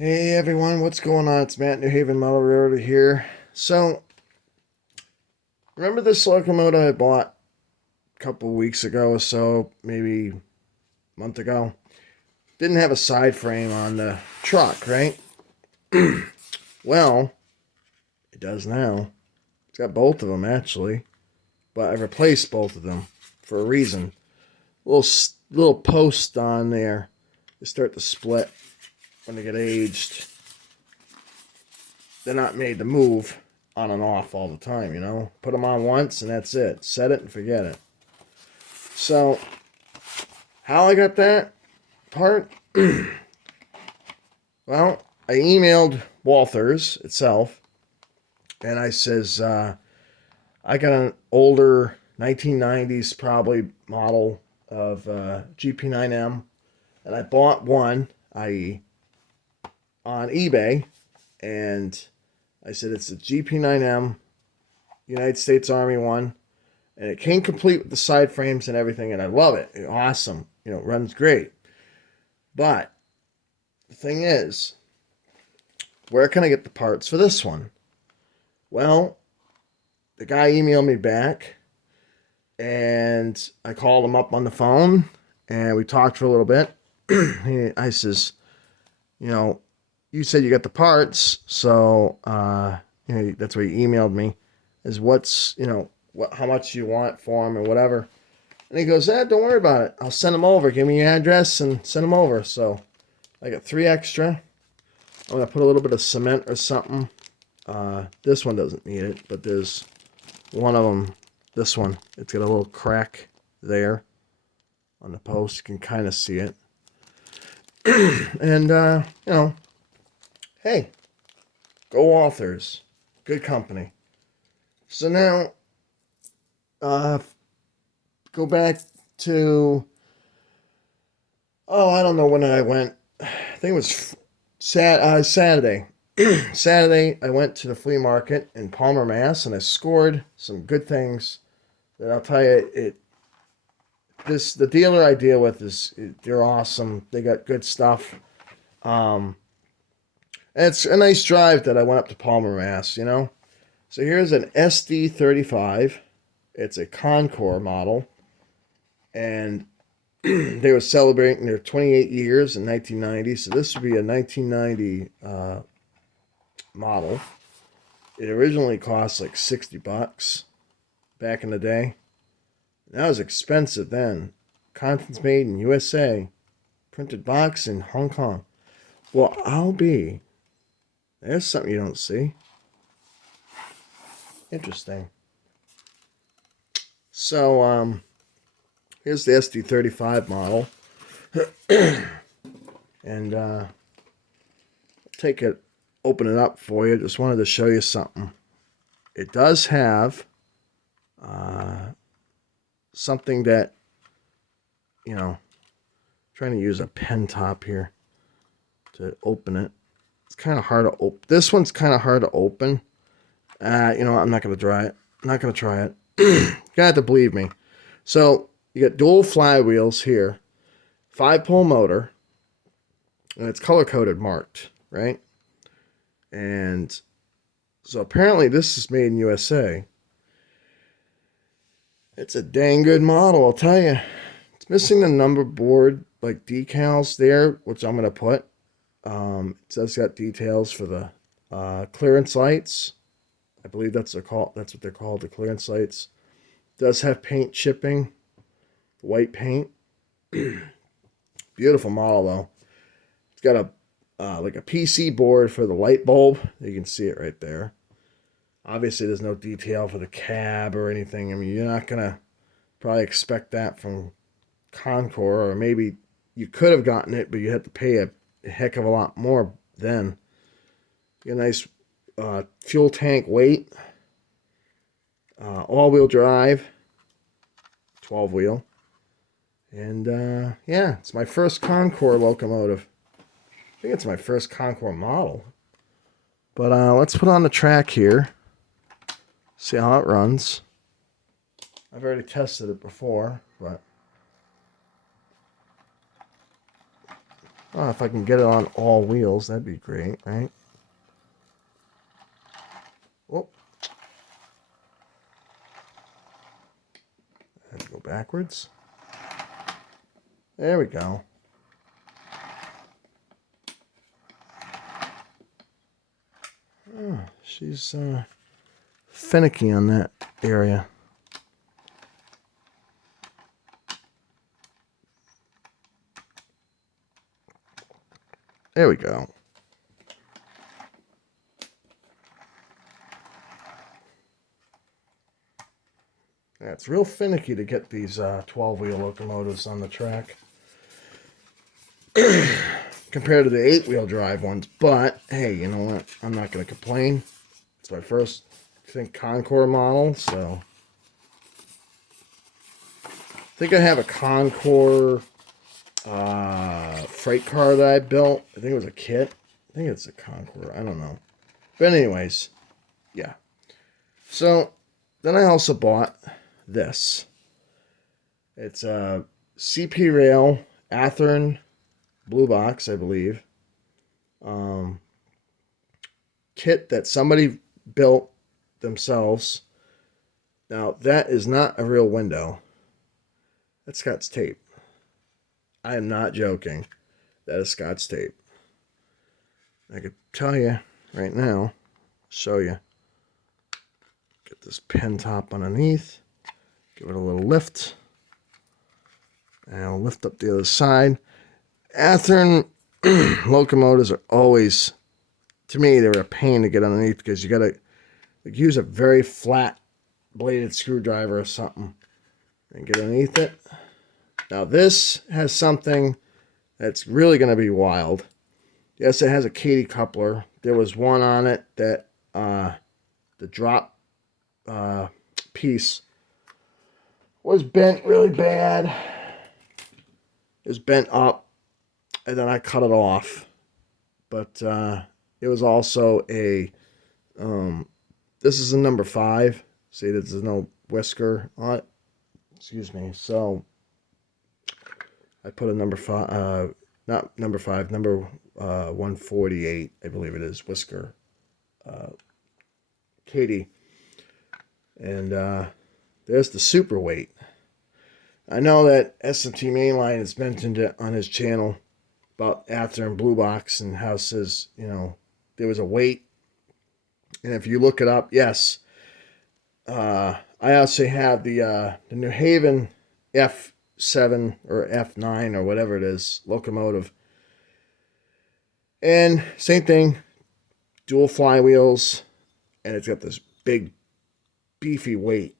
Hey everyone, what's going on? It's Matt New Haven Model Railroad here. So, remember this locomotive I bought a couple weeks ago or so, maybe a month ago? Didn't have a side frame on the truck, right? Well, it does now. It's got both of them actually, but I replaced both of them for a reason. Little post on there, they start to split when they get aged. They're not made to move on and off all the time, you know? Put them on once and that's it. Set it and forget it. So, how I got that part? Well, I emailed Walthers itself and I says, I got an older 1990s probably model of GP9M and I bought one, i.e., on eBay, and I said it's a GP9M United States Army one, and it came complete with the side frames and everything, and I love it. Awesome. It runs great. But the thing is, where can I get the parts for this one? Well, the guy emailed me back, and I called him up on the phone, and we talked for a little bit. I says, you said you got the parts, so that's what he emailed me. Is how much you want for them or whatever. And he goes, don't worry about it. I'll send them over. Give me your address and send them over. So I got 3 extra. I'm going to put a little bit of cement or something. This one doesn't need it, but there's one of them. This one, it's got a little crack there on the post. You can kind of see it. And, hey, go authors. Good company. So now, go back to, I don't know when I went. I think it was Saturday. Saturday, I went to the flea market in Palmer, Mass, and I scored some good things that I'll tell you. The dealer I deal with they're awesome. They got good stuff. And it's a nice drive that I went up to Palmer, Mass. So here's an SD35. It's a Concours model, and they were celebrating their 28 years in 1990. So this would be a 1990 model. It originally cost like $60 back in the day. That was expensive then. Contents made in USA, printed box in Hong Kong. Well, there's something you don't see. Interesting. So, here's the SD35 model. And open it up for you. Just wanted to show you something. It does have something that, trying to use a pen top here to open it. It's kind of hard to open. This one's kind of hard to open. I'm not going to try it. I'm not going to try it. You have to believe me. So, you got dual flywheels here, 5-pole motor, and it's color-coded marked, right? And so apparently this is made in USA. It's a dang good model, I'll tell you. It's missing the number board, like decals there, which I'm going to put. It says got details for the clearance lights. I believe that's what they're called, the clearance lights. It does have paint chipping, white paint. Beautiful model though. It's got like a PC board for the light bulb. You can see it right there. Obviously, there's no detail for the cab or anything. I mean, you're not going to probably expect that from Concours, or maybe you could have gotten it, but you had to pay a heck of a lot more then. You get a nice fuel tank weight, all-wheel drive, 12-wheel. And, it's my first Concours locomotive. I think it's my first Concours model. But let's put on the track here. See how it runs. I've already tested it before, but Oh, if I can get it on all wheels, that'd be great, right? Oh, I have to go backwards. There we go. Oh, she's finicky on that area. There we go. Yeah, it's real finicky to get these 12-wheel locomotives on the track compared to the 8-wheel drive ones. But, hey, you know what? I'm not going to complain. It's my first, I think, Concord model, so... I think I have a Concord freight car that I built. I think it was a kit. I think it's a Concord. I don't know. But anyways, yeah. So, then I also bought this. It's a CP Rail Athearn Blue Box, I believe. Kit that somebody built themselves. Now, that is not a real window. That's Scott's tape. I am not joking. That is Scott's tape. I could tell you right now, show you. Get this pin top underneath. Give it a little lift. And I'll lift up the other side. Athearn locomotives are always, to me, they're a pain to get underneath because you got to use a very flat bladed screwdriver or something and get underneath it. Now this has something that's really going to be wild. Yes, it has a Katy coupler. There was one on it that the drop piece was bent really bad. It was bent up, and then I cut it off. But it was also a, this is a number 5. See, there's no whisker on it. Excuse me. So I put a number 5, not number 5, number 148, I believe it is, whisker. Katy. And there's the super weight. I know that SMT Mainline has mentioned it on his channel about Athearn Blue Box and how it says, you know, there was a weight. And if you look it up, yes. I also have the New Haven F7 or F9 or whatever it is, locomotive. And same thing, dual flywheels, and it's got this big, beefy weight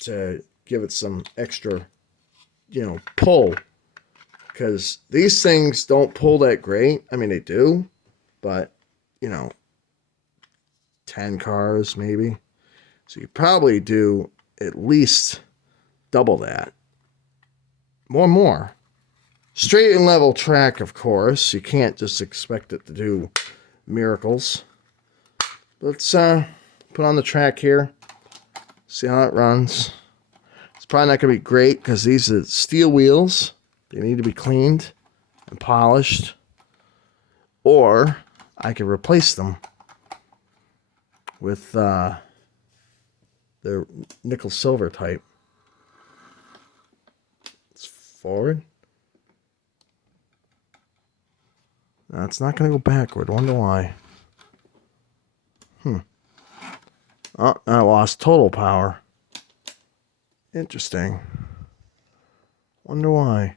to give it some extra, you know, pull. Because these things don't pull that great. I mean, they do, but, you know, 10 cars maybe. So you probably do at least double that. More. Straight and level track, of course. You can't just expect it to do miracles. Let's put on the track here. See how it runs. It's probably not going to be great because these are steel wheels. They need to be cleaned and polished. Or I could replace them with the nickel silver type. It's forward. No, it's not going to go backward. Wonder why. Oh, I lost total power. Interesting. Wonder why.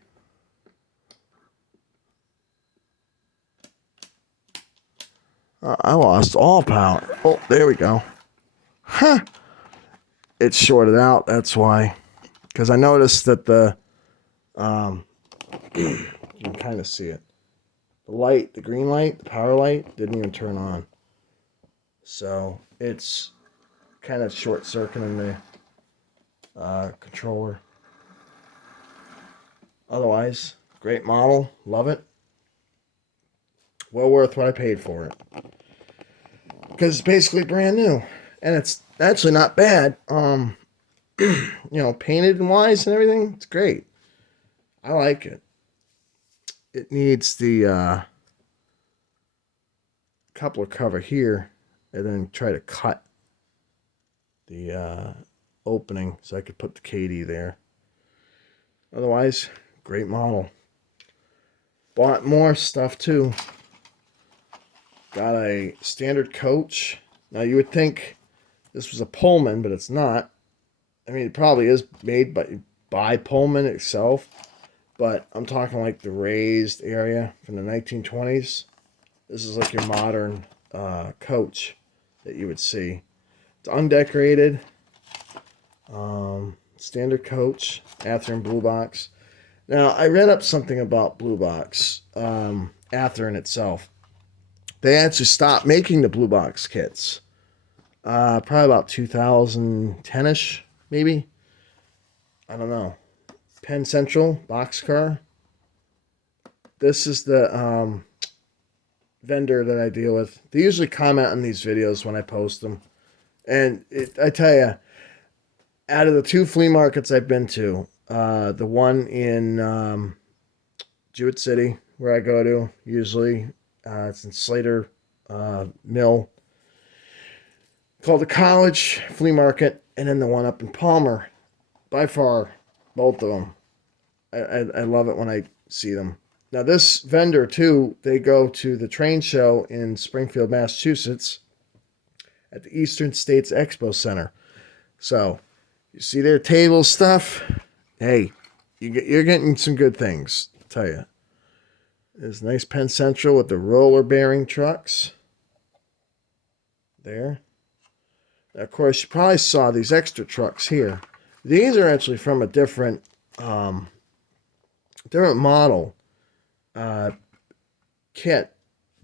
I lost all power. Oh, there we go. Huh. It's shorted out. That's why. Because I noticed that the... you can kind of see it. The light, the green light, the power light, didn't even turn on. So, it's kind of short-circuiting the controller. Otherwise, great model. Love it. Well worth what I paid for it. Because it's basically brand new. And it's actually not bad. You know, painted and wise and everything. It's great. I like it. it needs the coupler cover here, and then try to cut the opening so I could put the KD there. Otherwise, great model. Bought more stuff too. Got a standard coach. Now you would think this was a Pullman, but it's not. I mean, it probably is made by Pullman itself, but I'm talking like the raised area from the 1920s. This is like your modern coach that you would see. It's undecorated. Standard coach, Athearn Blue Box. Now, I read up something about Blue Box, Athearn itself. They actually stopped making the Blue Box kits. Probably about 2010-ish, maybe. I don't know. Penn Central Boxcar. This is the vendor that I deal with. They usually comment on these videos when I post them. And I tell you, out of the two flea markets I've been to, the one in Jewett City, where I go to usually, it's in Slater Mill, called the College Flea Market, and then the one up in Palmer. By far, both of them. I love it when I see them. Now, this vendor, too, they go to the train show in Springfield, Massachusetts at the Eastern States Expo Center. So, you see their table stuff? Hey, you're getting some good things, I'll tell you. There's nice Penn Central with the roller bearing trucks. There. Now, of course, you probably saw these extra trucks here. These are actually from a different model kit.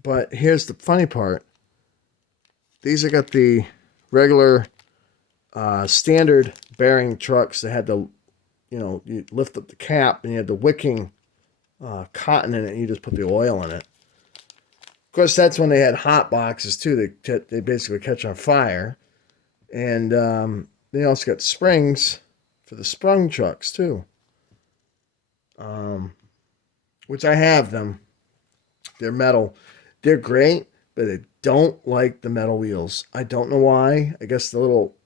But here's the funny part. These have got the regular standard bearing trucks that had the, you lift up the cap and you had the wicking cotton in it, and you just put the oil in it. Of course, that's when they had hot boxes too. They basically catch on fire. And they also got springs for the sprung trucks too. Which I have them. They're metal. They're great, but they don't like the metal wheels. I don't know why. I guess the little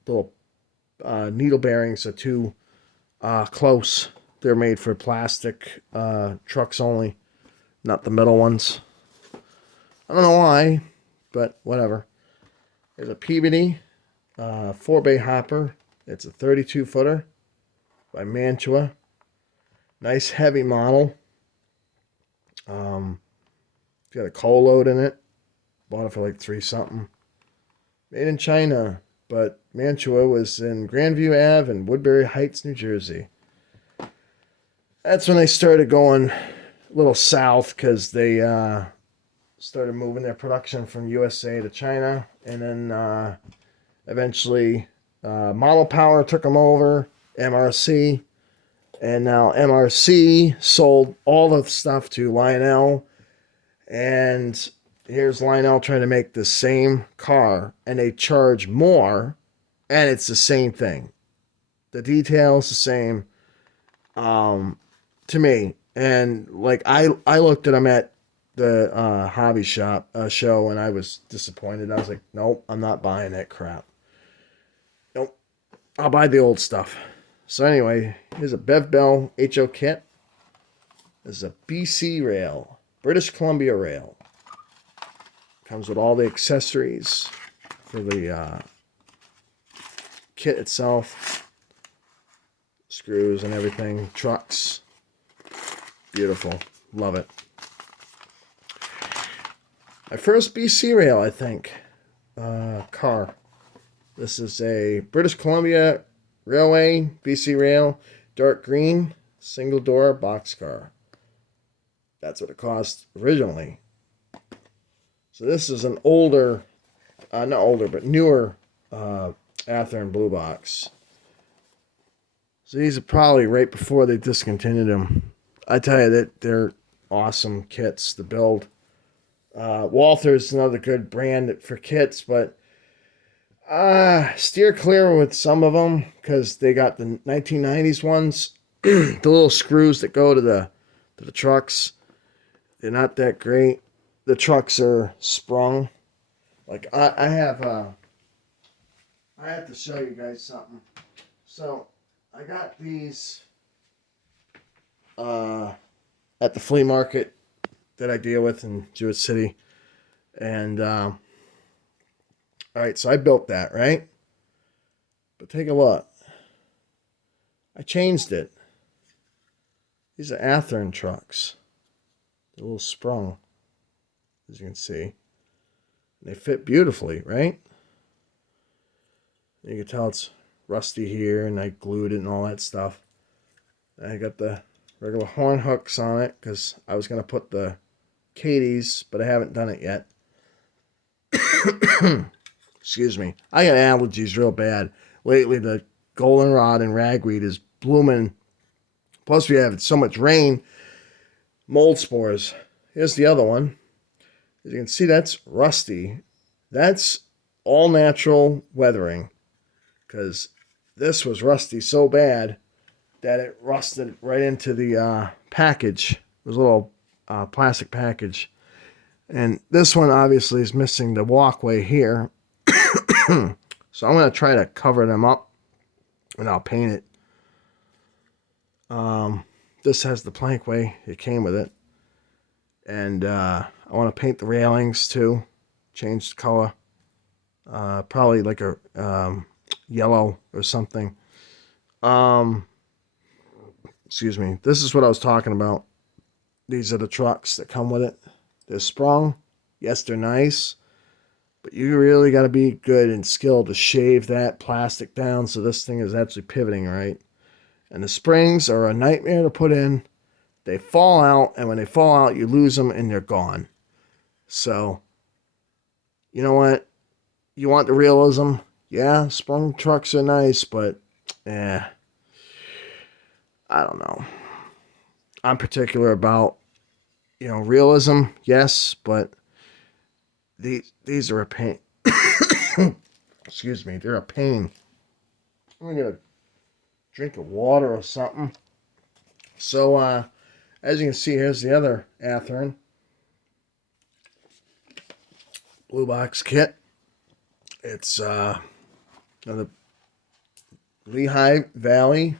needle bearings are too close. They're made for plastic trucks only, not the metal ones. I don't know why, but whatever. There's a Peabody 4-bay hopper. It's a 32-footer by Mantua. Nice heavy model. Got a coal load in it. Bought it for like $3-something. Made in China, but Mantua was in Grandview Ave in Woodbury Heights, New Jersey. That's when they started going a little south, because they started moving their production from USA to China, and then eventually Model Power took them over, MRC, and now MRC sold all the stuff to Lionel, and here's Lionel trying to make the same car, and they charge more, and it's the same thing. The detail's the same to me. And like I looked at them at the hobby shop show, and I was disappointed. I was like, nope, I'm not buying that crap. Nope, I'll buy the old stuff. So anyway, here's a Bev Bell HO kit. This is a BC rail, British Columbia rail. Comes with all the accessories for the kit itself. Screws and everything. Trucks. Beautiful. Love it. My first BC rail, I think. Car. This is a British Columbia Railway BC rail. Dark green. Single door boxcar. That's what it cost originally. So this is an older, not older, but newer Athearn Blue Box. So these are probably right before they discontinued them. I tell you that they're awesome kits to build. Walther's another good brand for kits, but steer clear with some of them, because they got the 1990s ones, the little screws that go to the trucks. They're not that great. The trucks are sprung. Like I have to show you guys something. So I got these at the flea market that I deal with in Jewett City. And all right, so I built that, right? But take a look. I changed it. These are Athearn trucks. They're a little sprung, as you can see. They fit beautifully, right? You can tell it's rusty here, and I glued it and all that stuff. And I got the regular horn hooks on it because I was going to put the Katie's, but I haven't done it yet. Excuse me. I got allergies real bad. Lately, the goldenrod and ragweed is blooming. Plus, we have so much rain. Mold spores. Here's the other one. As you can see, that's rusty. That's all natural weathering. Because this was rusty so bad that it rusted right into the package. It was a little plastic package. And this one obviously is missing the walkway here. So I'm going to try to cover them up. And I'll paint it. This has the plankway. It came with it. And I want to paint the railings too. Change the color. Probably like a yellow or something. Excuse me. This is what I was talking about. These are the trucks that come with it. They're sprung. Yes, they're nice. But you really got to be good and skilled to shave that plastic down so this thing is actually pivoting right. And the springs are a nightmare to put in. They fall out, and when they fall out, you lose them and they're gone. So, you know what? You want the realism? Yeah, sprung trucks are nice, but I don't know. I'm particular about, realism, yes, but these are a pain. Excuse me, they're a pain. I'm gonna get a drink of water or something. So, as you can see, here's the other Athearn blue box kit. It's the Lehigh Valley.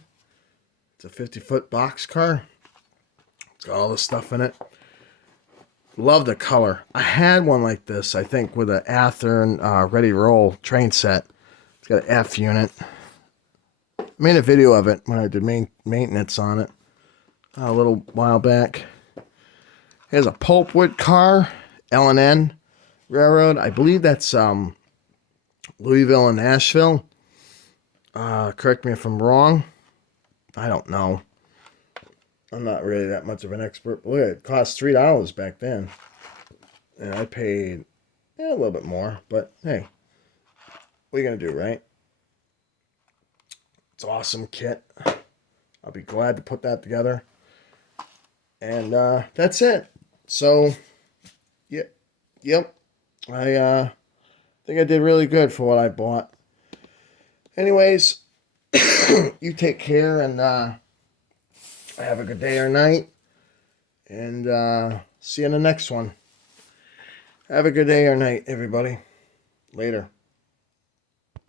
It's a 50-foot box car. It's got all this stuff in it. Love the color. I had one like this, I think, with an Athearn Ready Roll train set. It's got an F unit. I made a video of it when I did maintenance on it a little while back. Here's a pulpwood car, L&N Railroad. I believe that's Louisville and Nashville. Correct me if I'm wrong. I don't know. I'm not really that much of an expert. But look, it cost $3 back then. And I paid a little bit more. But hey, what are you going to do, right? It's an awesome kit. I'll be glad to put that together. And that's it. So, yep. I think I did really good for what I bought. Anyways, you take care and have a good day or night. And see you in the next one. Have a good day or night, everybody. Later.